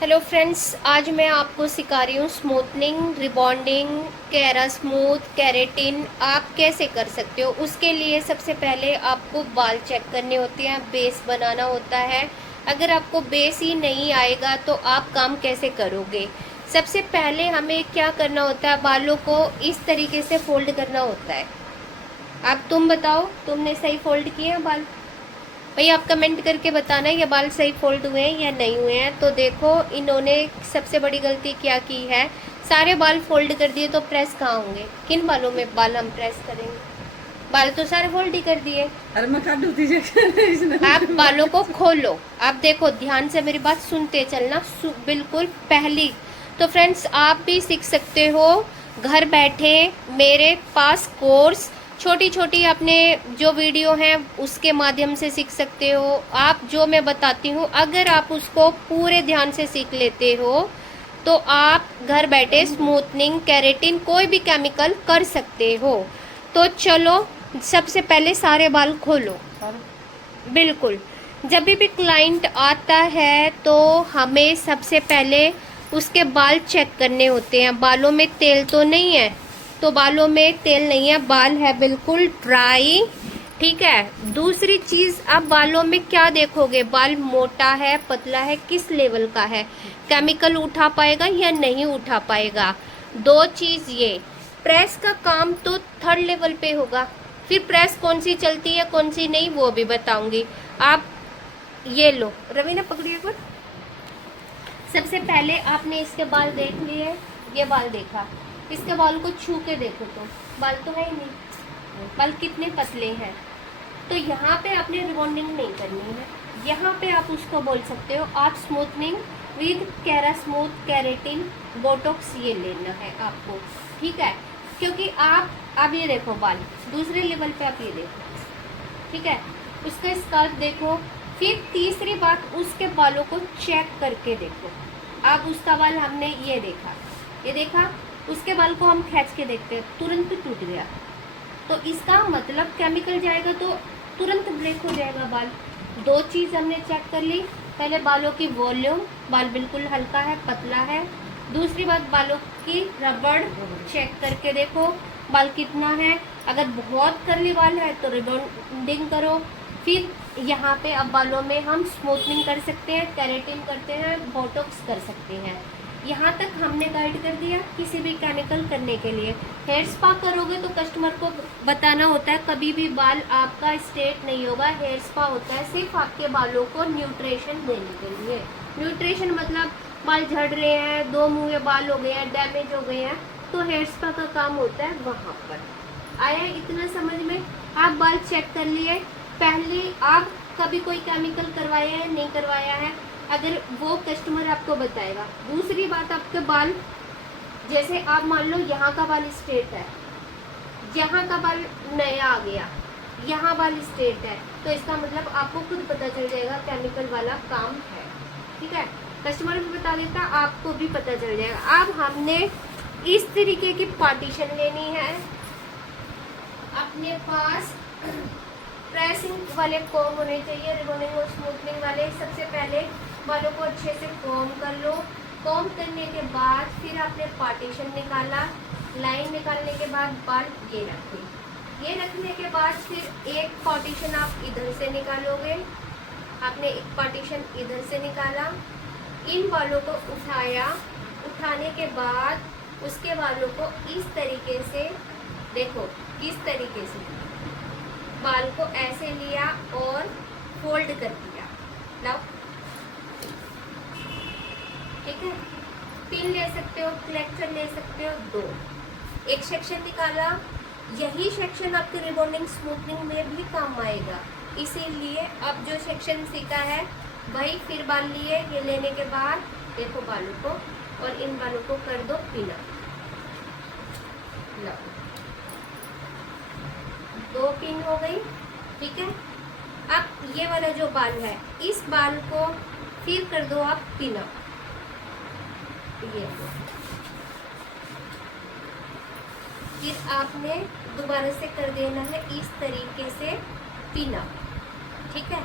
Hello friends, आज मैं आपको सिखा रही हूँ स्मूथनिंग, रिबॉन्डिंग, केरा स्मूथ, केराटिन आप कैसे कर सकते हो। उसके लिए सबसे पहले आपको बाल चेक करने होते हैं, बेस बनाना होता है। अगर आपको बेस ही नहीं आएगा तो आप काम कैसे करोगे। सबसे पहले हमें क्या करना होता है, बालों को इस तरीके से फोल्ड करना होता है। अब तुम बताओ, तुमने सही फोल्ड किए हैं बाल? भाई आप कमेंट करके बताना ये बाल सही फोल्ड हुए हैं या नहीं हुए हैं। तो देखो, इन्होंने सबसे बड़ी गलती क्या की है, सारे बाल फोल्ड कर दिए तो प्रेस कहाँ होंगे, किन बालों में बाल हम प्रेस करेंगे। बाल तो सारे फोल्ड ही कर दिए। अरे मैं काट दूँ आप बालों को खोलो। आप देखो, ध्यान से मेरी बात सुनते चलना, बिल्कुल पहली। तो फ्रेंड्स, आप भी सीख सकते हो घर बैठे मेरे पास कोर्स, छोटी छोटी अपने जो वीडियो हैं उसके माध्यम से सीख सकते हो। आप जो मैं बताती हूँ, अगर आप उसको पूरे ध्यान से सीख लेते हो तो आप घर बैठे स्मूथनिंग, केराटिन, कोई भी केमिकल कर सकते हो। तो चलो, सबसे पहले सारे बाल खोलो। बिल्कुल, जब भी क्लाइंट आता है तो हमें सबसे पहले उसके बाल चेक करने होते हैं। बालों में तेल तो नहीं है, तो बालों में तेल नहीं है, बाल है बिल्कुल ड्राई। ठीक है। दूसरी चीज़, आप बालों में क्या देखोगे, बाल मोटा है, पतला है, किस लेवल का है, केमिकल उठा पाएगा या नहीं उठा पाएगा। दो चीज़ ये, प्रेस का काम तो थर्ड लेवल पे होगा। फिर प्रेस कौन सी चलती है कौन सी नहीं वो भी बताऊंगी। आप ये लो, रवीना पकड़िए एक बार। सबसे पहले आपने इसके बाल देख लिए, ये बाल देखा, इसके बाल को छू के देखो तो बाल तो है ही नहीं, बाल कितने पतले हैं। तो यहाँ पे आपने रिबॉन्डिंग नहीं करनी है, यहाँ पे आप उसको बोल सकते हो आप स्मूथनिंग विद केरा स्मूथ, केराटिन, बोटॉक्स ये लेना है आपको। ठीक है, क्योंकि आप अब ये देखो बाल दूसरे लेवल पे, आप ये देखो। ठीक है, उसका स्काल्प देखो। फिर तीसरी बात, उसके बालों को चेक करके देखो। अब उसका बाल हमने ये देखा, ये देखा, उसके बाल को हम खींच के देखते हैं, तुरंत टूट गया, तो इसका मतलब केमिकल जाएगा तो तुरंत ब्रेक हो जाएगा बाल। दो चीज़ हमने चेक कर ली, पहले बालों की वॉल्यूम, बाल बिल्कुल हल्का है, पतला है। दूसरी बात, बालों की रबड़ चेक करके देखो, बाल कितना है। अगर बहुत कर्ली बाल है तो रिबॉन्डिंग करो। फिर यहाँ पे अब बालों में हम स्मूथनिंग कर सकते हैं, केराटिन करते हैं, बोटॉक्स कर सकते हैं। यहाँ तक हमने गाइड कर दिया किसी भी केमिकल करने के लिए। हेयर स्पा करोगे तो कस्टमर को बताना होता है, कभी भी बाल आपका स्ट्रेट नहीं होगा। हेयर स्पा होता है सिर्फ आपके बालों को न्यूट्रिशन देने के लिए। न्यूट्रिशन मतलब बाल झड़ रहे हैं, दो मुँह में बाल हो गए हैं, डैमेज हो गए हैं, तो हेयर स्पा का काम होता है वहाँ पर। आया इतना समझ में? आप बाल चेक कर लिए, पहले आप कभी कोई केमिकल करवाया है नहीं करवाया है, अगर वो कस्टमर आपको बताएगा। दूसरी बात, आपके बाल जैसे आप मान लो यहाँ का बाल स्ट्रेट है, यहाँ का बाल नया आ गया, यहाँ बाल स्ट्रेट है, तो इसका मतलब आपको खुद पता चल जाएगा केमिकल वाला काम है। ठीक है, कस्टमर भी बता देता, आपको भी पता चल जाएगा। अब हमने इस तरीके की पार्टीशन लेनी है। अपने पास प्रेसिंग वाले कॉम होने चाहिए, रिबॉन्डिंग और स्मूथनिंग वाले। सबसे पहले बालों को अच्छे से कॉम कर लो। कॉम करने के बाद फिर आपने पार्टीशन निकाला, लाइन निकालने के बाद बाल ये रखे। ये रखने के बाद फिर एक पार्टीशन आप इधर से निकालोगे। आपने एक पार्टीशन इधर से निकाला, इन बालों को उठाया। उठाने के बाद उसके बालों को इस तरीके से देखो, किस तरीके से बाल को ऐसे लिया और फोल्ड कर दिया। लाओ, ठीक है। पिन ले सकते हो, क्लेक्चर ले सकते हो, दो। एक सेक्शन निकाला, यही सेक्शन आपके रिबॉन्डिंग स्मूथनिंग में भी काम आएगा, इसीलिए अब जो सेक्शन सीखा है वही फिर बाल लिए। ये लेने के बाद देखो बालों को, और इन बालों को कर दो पिना। लाओ, दो पिन हो गई। ठीक है, अब ये वाला जो बाल है, इस बाल को फिर कर दो आप पिना। ये फिर आपने दोबारा से कर देना है इस तरीके से पिना। ठीक है,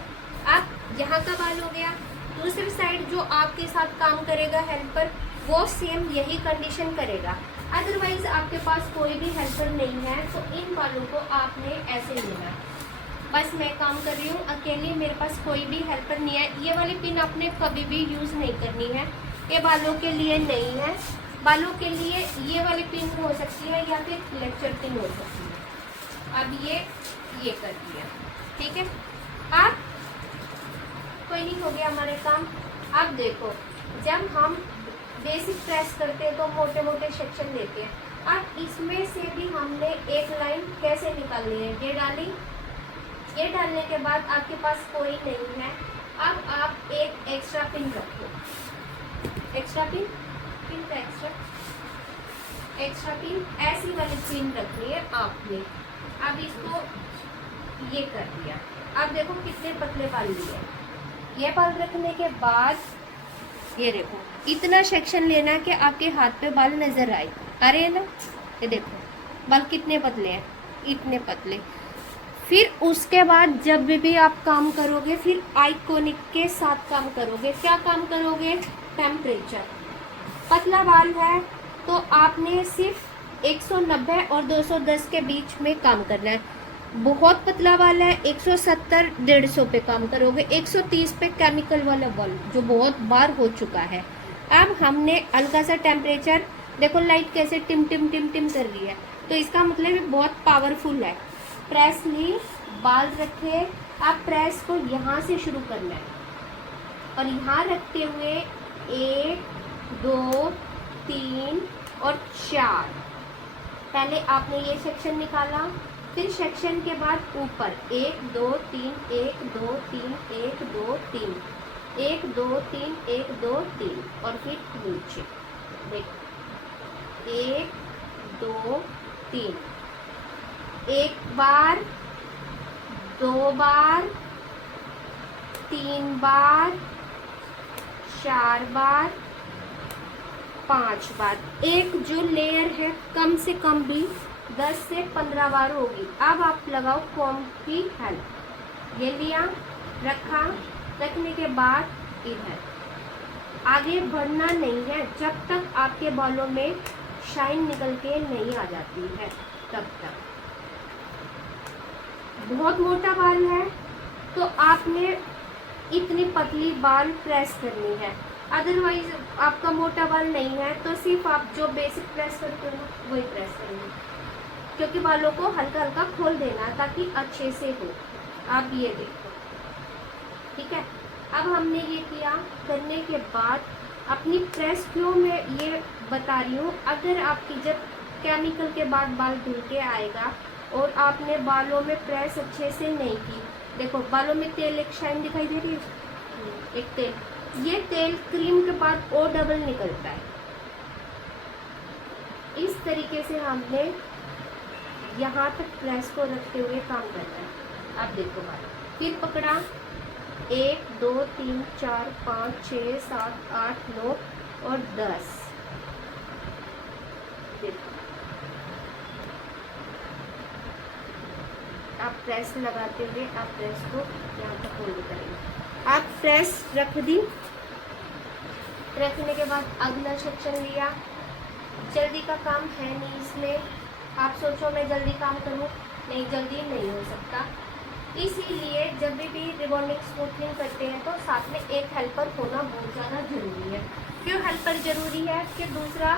अब यहाँ का बाल हो गया, दूसरी साइड जो आपके साथ काम करेगा हेल्पर, वो सेम यही कंडीशन करेगा। अदरवाइज आपके पास कोई भी हेल्पर नहीं है तो इन बालों को आपने ऐसे लेना है। बस मैं काम कर रही हूँ अकेले, मेरे पास कोई भी हेल्पर नहीं है। ये वाली पिन आपने कभी भी यूज़ नहीं करनी है, ये बालों के लिए नहीं है। बालों के लिए ये वाली पिन हो सकती है या फिर लेक्चर पिन हो सकती है। अब ये कर दिया, ठीक है। अब कोई नहीं, हो गया हमारे काम। अब देखो, जब हम बेसिक प्रेस करते हैं तो मोटे मोटे सेक्शन लेते हैं। अब इसमें से भी हमने एक लाइन कैसे निकालनी है, ये डाली। ये डालने के बाद आपके पास कोई नहीं है, अब आप एक एक्स्ट्रा पिन रखो। एक्स्ट्रा पिन का एक्स्ट्रा पिन ऐसी वाली पिन रखनी है आपने। अब इसको ये कर दिया। अब देखो कितने पतले बाल लिए। ये बाल रखने के बाद ये देखो, इतना सेक्शन लेना है कि आपके हाथ पे बाल नजर आए। आ रहे हैं ना, ये देखो बाल कितने पतले हैं, इतने पतले। फिर उसके बाद जब भी आप काम करोगे, फिर आइकॉनिक के साथ काम करोगे। क्या काम करोगे, टेम्परेचर। पतला बाल है तो आपने सिर्फ 190 और 210 के बीच में काम करना है। बहुत पतला बाल है 170 150 पे काम करोगे। 130 पे केमिकल वाला बाल जो बहुत बार हो चुका है। अब हमने हल्का सा टेम्परेचर, देखो लाइट कैसे टिम टिम टिम टिम कर रही है, तो इसका मतलब ये बहुत पावरफुल है। प्रेस ली, बाल रखे। अब प्रेस को यहाँ से शुरू करना है और यहाँ रखते हुए 1 2 3 और 4। पहले आपने ये सेक्शन निकाला, फिर सेक्शन के बाद ऊपर 1 2 3 1 2 3 1 2 3 1 2 3 1 2 3 और फिर नीचे देखो 1 2 3, एक बार, 2 बार, 3 बार, 4 बार, 5 बार। एक जो लेयर है कम से कम भी 10 से 15 बार होगी। अब आप लगाओ कॉम्ब की हेल्प। ये लिया, रखा, रखने के बाद इधर आगे बढ़ना नहीं है जब तक आपके बालों में शाइन निकल के नहीं आ जाती है, तब तक। बहुत मोटा बाल है तो आपने इतनी पतली बाल प्रेस करनी है। अदरवाइज आपका मोटा बाल नहीं है तो सिर्फ आप जो बेसिक प्रेस करते हो वही प्रेस करेंगे, क्योंकि बालों को हल्का हल्का खोल देना ताकि अच्छे से हो। आप ये देखो, ठीक है। अब हमने ये किया, करने के बाद अपनी प्रेस क्यों मैं ये बता रही हूँ, अगर आपकी जब केमिकल के बाद बाल धुल के आएगा और आपने बालों में प्रेस अच्छे से नहीं की, देखो बालों में तेल, एक शाइन दिखाई दे रही है, एक तेल, ये तेल क्रीम के बाद और डबल निकलता है। इस तरीके से हमने यहाँ तक प्रेस को रखते हुए काम करना है। अब देखो बाल, फिर पकड़ा, 1 2 3 4 5 6 7 8 9 और 10। देखो आप प्रेस लगाते हुए आप प्रेस को यहाँ तक होल्ड करेंगे। आप प्रेस रख दी, रखने के बाद अगला सेक्शन लिया। जल्दी का काम है नहीं इसमें, आप सोचो मैं जल्दी काम करूँ, नहीं, जल्दी नहीं हो सकता। इसीलिए जब भी रिबॉन्डिंग स्मूथनिंग करते हैं तो साथ में एक हेल्पर होना बहुत ज़्यादा ज़रूरी है। क्यों हेल्पर ज़रूरी है कि दूसरा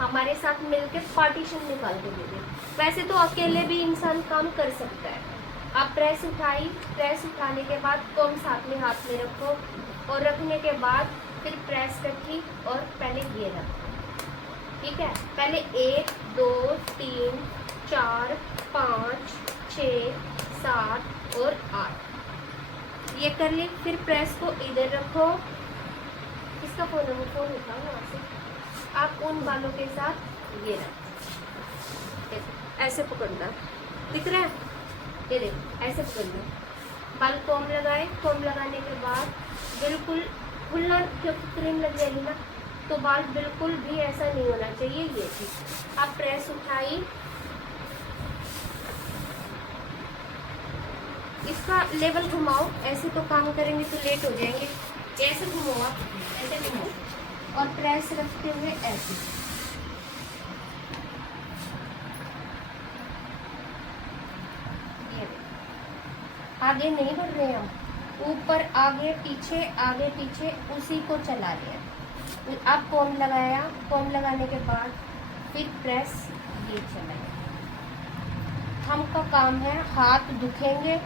हमारे साथ मिलकर पार्टीशन निकाल के दे दे। वैसे तो अकेले भी इंसान काम कर सकता है। आप प्रेस उठाई, प्रेस उठाने के बाद कॉम साथ में हाथ में रखो और रखने के बाद फिर प्रेस रखी और पहले ये रखो, ठीक है। पहले 1 2 3 4 5 6 7 और 8 ये कर ली। फिर प्रेस को इधर रखो, इसका फोन उठाओ वहाँ से। आप उन बालों के साथ ये रखो, ऐसे पकड़ना, दिख रहा है, ये देखो ऐसे पकड़ना। बाल कॉम लगाए, कॉम लगाने के बाद बिल्कुल खुलना, क्योंकि क्रीम लग जाएगी ना, तो बाल बिल्कुल भी ऐसा नहीं होना चाहिए। ये चीज आप प्रेस उठाई, इसका लेवल घुमाओ, ऐसे तो काम करेंगे तो लेट हो जाएंगे। ऐसे घूमो आप, ऐसे घूमो और प्रेस रखते हुए ऐसे। ये आगे नहीं बढ़ रहे हम, ऊपर आगे पीछे उसी को चला रहे हैं। अब कॉम लगाया, कॉम लगाने के बाद फिर प्रेस ये चलाया। थंब का काम है, हाथ दुखेंगे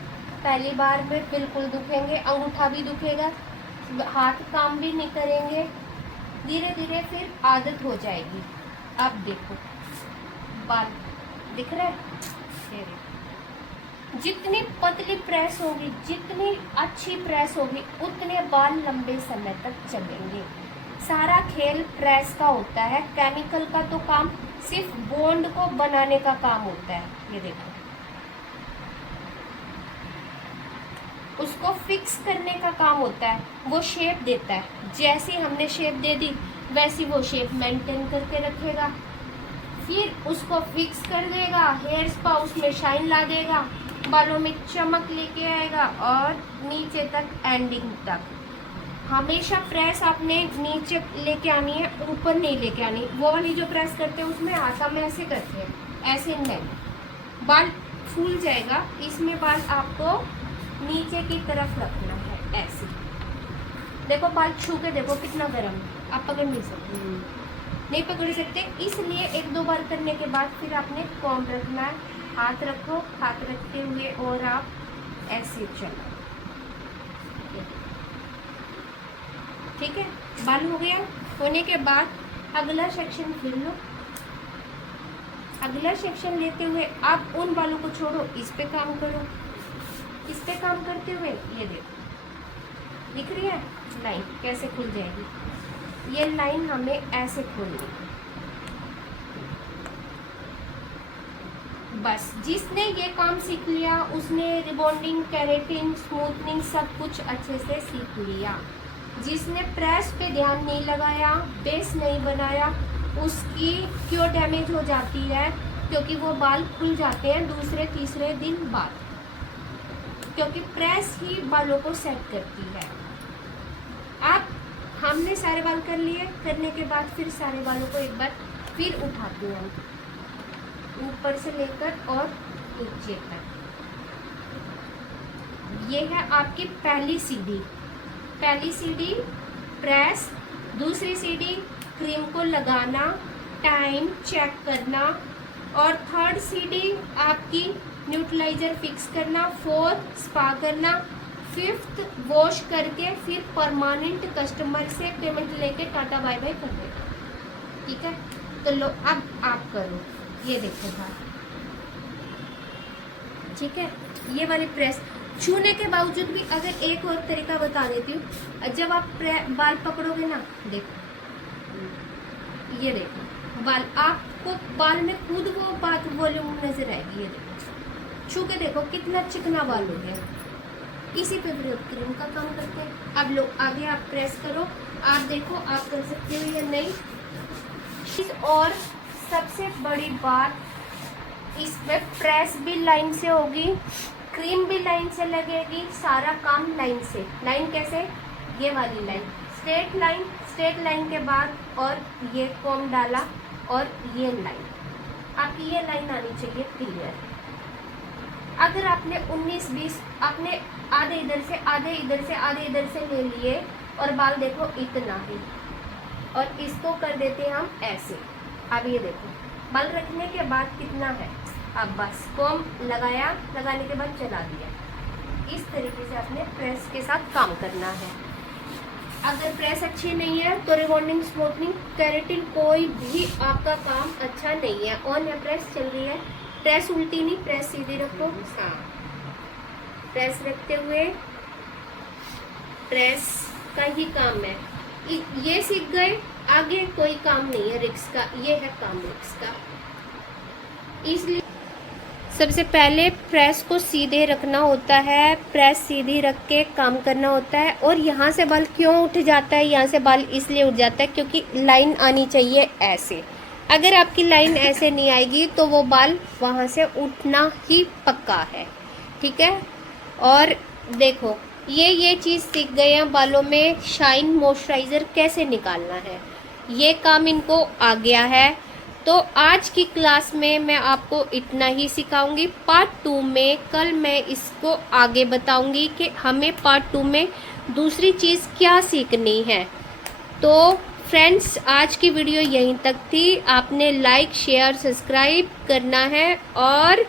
पहली बार में, बिल्कुल दुखेंगे, अंगूठा भी दुखेगा, हाथ काम भी नहीं करेंगे, धीरे धीरे फिर आदत हो जाएगी। अब देखो बाल दिख रहा है, ये देखो। जितनी पतली प्रेस होगी, जितनी अच्छी प्रेस होगी, उतने बाल लंबे समय तक चलेंगे। सारा खेल प्रेस का होता है, केमिकल का तो काम सिर्फ बॉन्ड को बनाने का काम होता है। ये देखो, उसको फिक्स करने का काम होता है, वो शेप देता है। जैसी हमने शेप दे दी वैसी वो शेप मेंटेन करके रखेगा, फिर उसको फिक्स कर देगा, हेयर स्पा उसमें शाइन ला देगा, बालों में चमक लेके आएगा और नीचे तक एंडिंग तक। हमेशा प्रेस आपने नीचे लेके आनी है, ऊपर नहीं लेके आनी। वो वाली जो प्रेस करते हैं उसमें हाथ में ऐसे करते हैं, ऐसे नहीं, बाल फूल जाएगा। इसमें बाल आपको नीचे की तरफ रखना है, ऐसे। देखो बाल छू के देखो कितना गर्म है, आप पकड़ नहीं सकते, नहीं पकड़ सकते, इसलिए एक दो बार करने के बाद फिर आपने कॉम्ब रखना है। हाथ रखो, हाथ रखते हुए और आप ऐसे चलो, ठीक है। बाल हो गया, होने के बाद अगला सेक्शन फिर लो। अगला सेक्शन लेते हुए आप उन बालों को छोड़ो, इस पे काम करो। इस पे काम करते हुए ये देखो दिख रही है लाइन कैसे खुल जाएगी। ये लाइन हमें ऐसे खोलनी है। बस जिसने ये काम सीख लिया उसने रिबॉन्डिंग, केराटिन, स्मूथनिंग सब कुछ अच्छे से सीख लिया। जिसने प्रेस पे ध्यान नहीं लगाया, बेस नहीं बनाया, उसकी क्यों डैमेज हो जाती है, क्योंकि वो बाल खुल जाते हैं दूसरे तीसरे दिन बाद, क्योंकि प्रेस ही बालों को सेट करती है। अब हमने सारे बाल कर लिए, करने के बाद फिर सारे बालों को एक बार फिर उठाते हैं, ऊपर से लेकर और नीचे तक। ये है आपकी पहली सीढ़ी। पहली सीढ़ी प्रेस, दूसरी सीढ़ी क्रीम को लगाना, टाइम चेक करना, और थर्ड सीढ़ी आपकी न्यूट्रलाइजर फिक्स करना, फोर्थ स्पा करना, फिफ्थ वॉश करके फिर परमानेंट कस्टमर से पेमेंट लेके टाटा बाय बाय कर देना, ठीक है। तो लो अब आप करो, ये देखो बाल, ठीक है। ये वाली प्रेस छूने के बावजूद भी अगर एक और तरीका बता देती हूँ, जब आप बाल पकड़ोगे ना, देखो ये देखो बाल, आपको बाल में खुद वो बात वॉल्यूम नजर आएगी। ये देखो छू के देखो कितना चिकना बाल हो गया। इसी पे फिर क्रीम का काम करते हैं। अब लो आगे आप प्रेस करो, आप देखो आप कर सकते हो या नहीं। और सबसे बड़ी बात, इसमें प्रेस भी लाइन से होगी, क्रीम भी लाइन से लगेगी, सारा काम लाइन से। लाइन कैसे, ये वाली line, straight line, straight line के बाद और ये कॉम डाला और ये लाइन, आपकी ये लाइन आनी चाहिए क्लियर। अगर आपने 19-20 आपने आधे इधर से आधे इधर से आधे इधर से ले लिए और बाल देखो इतना ही, और इसको कर देते हैं हम ऐसे। अब ये देखो बाल रखने के बाद कितना है, अब बस कॉम लगाया, लगाने के बाद चला दिया। इस तरीके से आपने प्रेस के साथ काम करना है। अगर प्रेस अच्छी नहीं है तो रिबॉन्डिंग, स्मूथनिंग, केराटिन कोई भी आपका काम अच्छा नहीं है। ऑन है, प्रेस चल रही है, प्रेस उल्टी नहीं, प्रेस सीधी रखो। हाँ, प्रेस रखते हुए प्रेस का ही काम है। ये सीख गए, आगे कोई काम नहीं है रिक्स का, ये है काम रिक्स का। इसलिए सबसे पहले प्रेस को सीधे रखना होता है, प्रेस सीधी रख के काम करना होता है। और यहाँ से बाल क्यों उठ जाता है, यहाँ से बाल इसलिए उठ जाता है क्योंकि लाइन आनी चाहिए ऐसे। अगर आपकी लाइन ऐसे नहीं आएगी तो वो बाल वहाँ से उठना ही पक्का है, ठीक है। और देखो ये चीज़ सीख गए हैं बालों में शाइन मॉइस्चराइज़र कैसे निकालना है, ये काम इनको आ गया है। तो आज की क्लास में मैं आपको इतना ही सिखाऊंगी। पार्ट 2 में कल मैं इसको आगे बताऊंगी कि हमें पार्ट 2 में दूसरी चीज़ क्या सीखनी है। तो फ्रेंड्स, आज की वीडियो यहीं तक थी। आपने लाइक शेयर सब्सक्राइब करना है और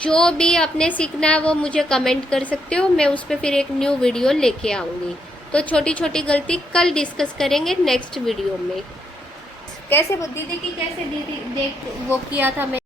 जो भी आपने सीखना है वो मुझे कमेंट कर सकते हो, मैं उस पर फिर एक न्यू वीडियो लेके आऊँगी। तो छोटी छोटी गलती कल डिस्कस करेंगे नेक्स्ट वीडियो में। कैसे दीदी की कैसे दीदी देख वो किया था मैं